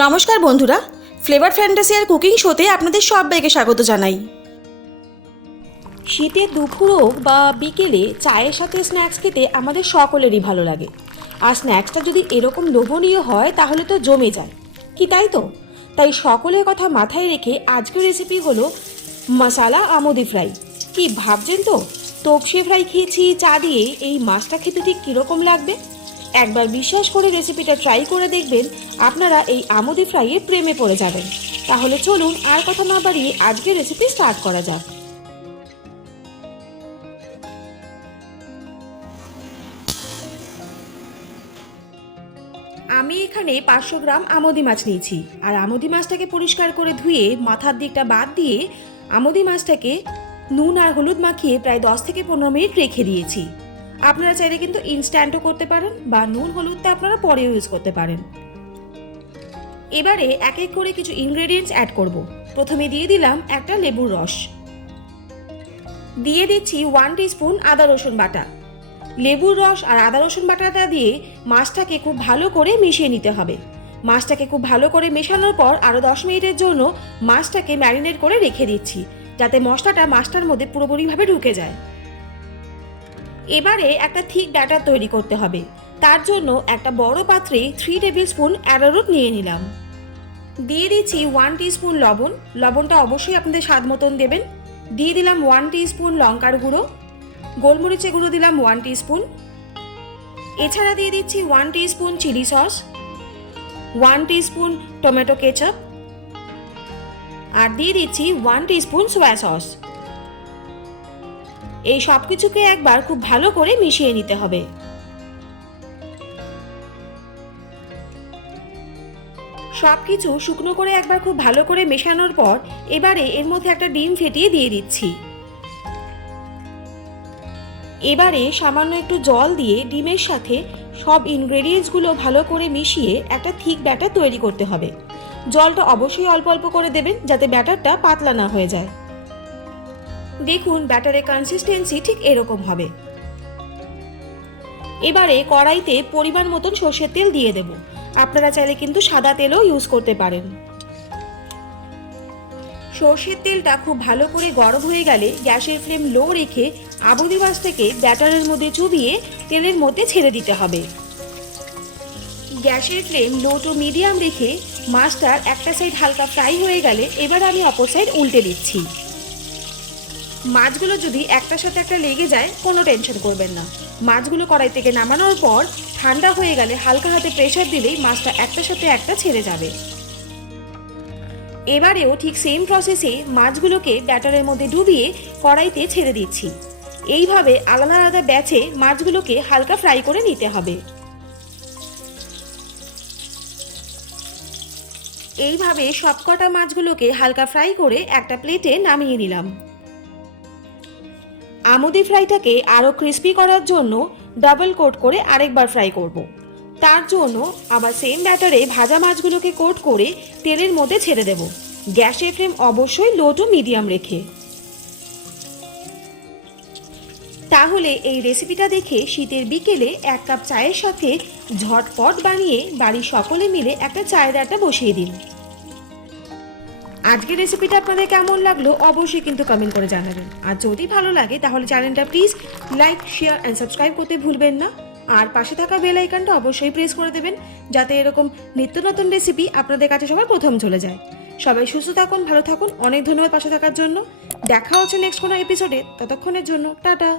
নমস্কার বন্ধুরা, flavour fantasy আর cooking শোতে আপনাদের সবাইকে স্বাগত জানাই। শীতের দুপুর হোক বা বিকেলে চায়ের সাথে স্ন্যাক্স খেতে আমাদের সকলেরই ভালো লাগে। আর স্ন্যাক্সটা যদি এরকম লোভনীয় হয় তাহলে তো জমে যায়, কি তাই তো? তাই সকলের কথা মাথায় রেখে আজকের রেসিপি হলো মশালা আমুদি ফ্রাই। কি ভাবছেন তো, তোপসে ফ্রাই খেয়েছি চা দিয়ে, এই মাছটা খেতে ঠিক কীরকম লাগবে? একবার বিশ্বাস করে রেসিপিটা ট্রাই করে দেখবেন, আপনারা এই আমুদি ফ্রাইয়ের প্রেমে পড়ে যাবেন। তাহলে চলুন আর কথা না বাড়িয়ে আজকের রেসিপি স্টার্ট করা যাক। আমি এখানে 500 গ্রাম আমুদি মাছ নিয়েছি। আর আমুদি মাছটাকে পরিষ্কার করে ধুয়ে মাথার দিকটা বাদ দিয়ে আমুদি মাছটাকে নুন আর হলুদ মাখিয়ে প্রায় 10 থেকে 15 মিনিট রেখে দিয়েছি। আপনারা চাইলে কিন্তু ইনস্ট্যান্টও করতে পারেন বা নুন হলুদটা আপনারা পরে ইউজ করতে পারেন। এবারে এক এক করে কিছু ইনগ্রেডিয়েন্টস অ্যাড করব। প্রথমে দিয়ে দিলাম একটা লেবুর রস, দিয়ে দিচ্ছি 1 টিস্পুন আদা রসুন বাটা। লেবুর রস আর আদা রসুন বাটাটা দিয়ে মাছটাকে খুব ভালো করে মিশিয়ে নিতে হবে। মাছটাকে খুব ভালো করে মেশানোর পর আরও 10 মিনিটের জন্য মাছটাকে ম্যারিনেট করে রেখে দিচ্ছি, যাতে মশলাটা মাছটার মধ্যে পুরোপুরিভাবে ঢুকে যায়। এবারে একটা থিক ব্যাটার তৈরি করতে হবে। তার জন্য একটা বড় পাত্রে 3 টেবিল স্পুন অ্যারারুট নিয়ে নিলাম। দিয়ে দিচ্ছি 1 টিস্পুন লবণ। লবণটা অবশ্যই আপনাদের স্বাদ মতন দেবেন। দিয়ে দিলাম 1 টিস্পুন লঙ্কার গুঁড়ো। গোলমরিচের গুঁড়ো দিলাম 1 টিস্পুন। এছাড়া দিয়ে দিচ্ছি 1 teaspoon chilli sauce, 1 teaspoon tomato ketchup, আর দিয়ে দিচ্ছি 1 টিস্পুন সয়া সস। এই সব কিছুকে একবার খুব ভালো করে মিশিয়ে নিতে হবে। সব কিছু শুকনো করে একবার খুব ভালো করে মেশানোর পর এবারে এর মধ্যে একটা ডিম ফেটিয়ে দিয়ে দিচ্ছি। এবারে সামান্য একটু জল দিয়ে ডিমের সাথে সব ইনগ্রেডিয়েন্টসগুলো ভালো করে মিশিয়ে একটা থিক ব্যাটার তৈরি করতে হবে। জলটা অবশ্যই অল্প অল্প করে দেবেন, যাতে ব্যাটারটা পাতলা না হয়ে যায়। দেখুন ব্যাটারের কনসিস্টেন্সি ঠিক এরকম হবে। এবারে কড়াইতে পরিমাণ মতন সর্ষের তেল দিয়ে দেব। আপনারা চাইলে কিন্তু সাদা তেলও ইউজ করতে পারেন। সর্ষের তেলটা খুব ভালো করে গরম হয়ে গেলে গ্যাসের ফ্লেম লো রেখে আমুদি মাছটাকে ব্যাটারের মধ্যে চুবিয়ে তেলের মধ্যে ছেড়ে দিতে হবে। গ্যাসের ফ্লেম লো টু মিডিয়াম রেখে মাছটার একটা সাইড হালকা ফ্রাই হয়ে গেলে এবার আমি অপর সাইড উল্টে দিচ্ছি। মাছগুলো যদি একটার সাথে একটা লেগে যায় কোনো টেনশন করবেন না। মাছগুলো কড়াই থেকে নামানোর পর ঠান্ডা হয়ে গেলে হালকা হাতে প্রেসার দিলেই মাছটা একটার সাথে একটা ছেড়ে যাবে। এবারেও ঠিক সেম প্রসেসে মাছগুলোকে ব্যাটারের মধ্যে ডুবিয়ে কড়াইতে ছেড়ে দিচ্ছি। এইভাবে আলাদা আলাদা ব্যাচে মাছগুলোকে হালকা ফ্রাই করে নিতে হবে। এইভাবে সবকটা মাছগুলোকে হালকা ফ্রাই করে একটা প্লেটে নামিয়ে নিলাম। আমুদি ফ্রাইটাকে আরও ক্রিস্পি করার জন্য ডাবল কোট করে আরেকবার ফ্রাই করব। তার জন্য আবার সেম ব্যাটারে ভাজা মাছগুলোকে কোট করে তেলের মধ্যে ছেড়ে দেব। গ্যাসের ফ্লেম অবশ্যই লো টু মিডিয়াম রেখে। তাহলে এই রেসিপিটা দেখে শীতের বিকেলে 1 কাপ চায়ের সাথে ঝটপট বানিয়ে বাড়ির সকলে মিলে একটা চায়ের আড্ডা বসিয়ে দিন। আজকের রেসিপিটা আপনাদের কেমন লাগলো অবশ্যই কিন্তু কমেন্ট করে জানাবেন। আর যদি ভালো লাগে তাহলে চ্যানেলটা please like, share and subscribe করতে ভুলবেন না। আর পাশে থাকা বেল আইকনটা অবশ্যই প্রেস করে দেবেন, যাতে এরকম নিত্য নতুন রেসিপি আপনাদের কাছে সবার প্রথম চলে যায়। সবাই সুস্থ থাকুন, ভালো থাকুন। অনেক ধন্যবাদ পাশে থাকার জন্য। দেখা হচ্ছে নেক্সট কোনো এপিসোডে। ততক্ষণের জন্য টাটা।